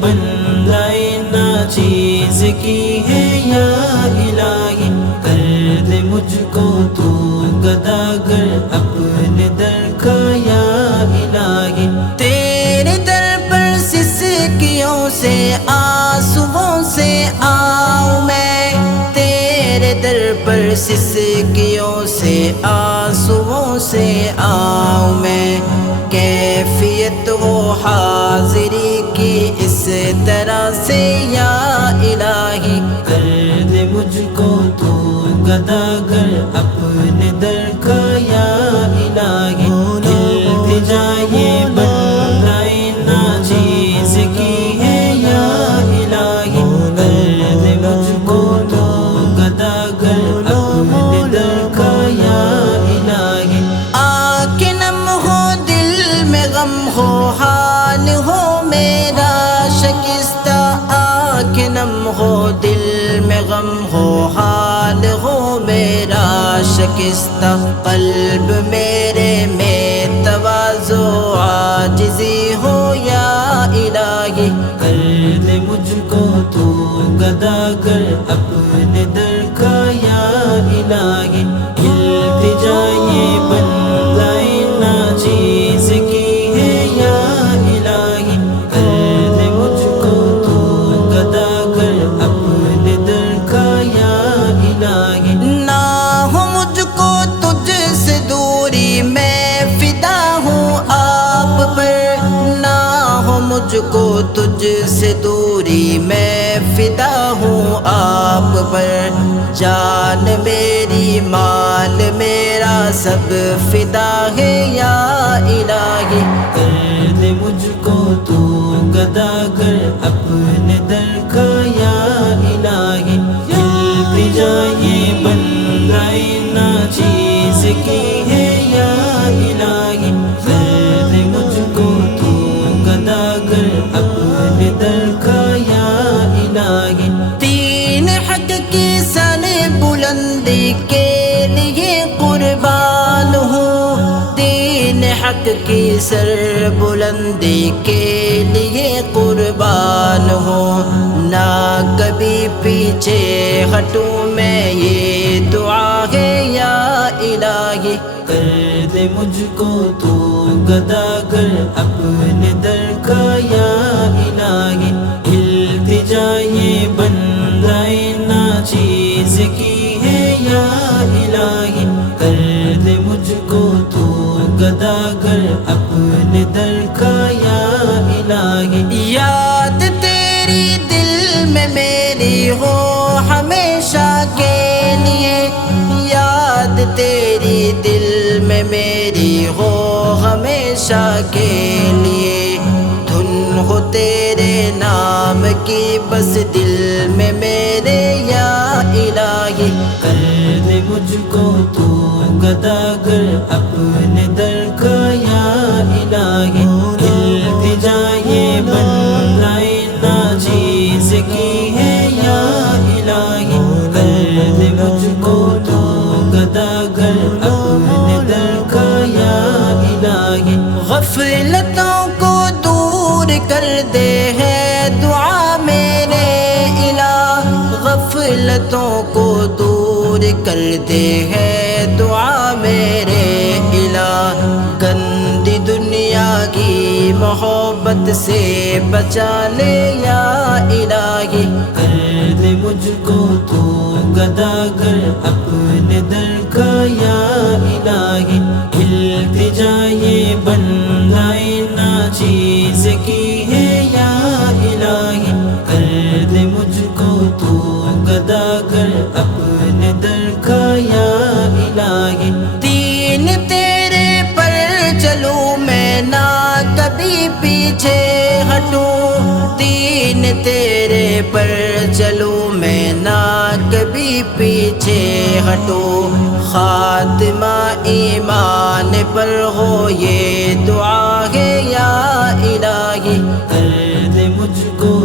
بندہ ناچیز کی ہے یا الہی، کر دے مجھ کو تو گداگر اپنے در کا یا الہی۔ تیرے در پر سسکیوں سے آنسوؤں سے آؤں میں، تیرے در پر سسکیوں سے آنسوؤں سے آؤں میں، کیفیت ہو حاضری کی اس طرح سے یا الہی، کر دے مجھ کو تو گداگر اپنے در کا یا الہی۔ التجا یہ بندہ ناچیز کی ہے یا الہی، کر دے مجھ کو تو گداگر اپنے در کا یا الہی۔ آنکھ نم ہو دل میں غم ہو حال ہو میرا شکستہ، آنکھ نم ہو دل میں غم ہو حال ہو میرا شکستہ، قلب میرے میں تواضع عاجزی ہو یا الہی، کر دے مجھ کو تو گداگر اپنے در کا یا الہی۔ التجا یہ بندہ ناچیز کی ہے یا الہی، کر دے مجھ کو تو گداگر اپنے در کا یا الہی۔ نہ ہو مجھ کو تجھ سے دوری میں فدا ہوں آپ پر، نہ ہو مجھ کو تجھ سے دوری میں فدا ہوں آپ پر، جان میری مال میرا سب فدا ہے یا الہی، کر دے مجھ کو تو گداگر اپنے در کا یا الہی۔ التجا یہ بندہ ناچیز کی ہے یا الہی، کر دے مجھ کو تو گداگر اپنے در کا یا الہی۔ تین حق کی سر بلندی کے لیے قربان ہوں، تین حق کی سر بلندی کے لیے قربان ہوں، نہ کبھی پیچھے ہٹوں میں یہ دعا ہے یا الہی، کر دے مجھ کو تو گداگر اپنے در کا یا الہی۔ التجا یہ بندہ ناچیز کی ہے یا الہی، کر دے مجھ کو تو گداگر اپنے در کا یا الہی۔ یاد تیری دل میں میری ہو ہمیشہ کے لیے، یاد تیری دل میں میری ہو ہمیشہ کے لیے، دھن ہو تیرے نام کی بس دل میں میرے یا الہی، کر دے مجھ کو تو گداگر اپنے در کا یا الہی۔ التجا یہ بندہ ناچیز کی ہے یا الہی، کر دے مجھ کو تو گداگر اپنے در کا یا الہی۔ غفلتوں کو دور کر دے ہے دعا میرے الہ، غفلتوں کو دور کر دے ہے دعا میرے الہ، گندی دنیا کی محبت سے بچا لے یا الہی، کر دے مجھ کو تو گداگر اپنے در کا یا الہی۔ التجا یہ بندہ ناچیز کی ہے یا الہی، کر دے مجھ کو تو گداگر اپنے در کا یا الہی۔ دین تیرے پر چلوں میں نہ کبھی پیچھے ہٹوں، دین تیرے پر چلوں میں نہ کبھی پیچھے ہٹوں، خاتمہ ایمان پر ہو یہ دعا ہے یا الہی، کر دے مجھ کو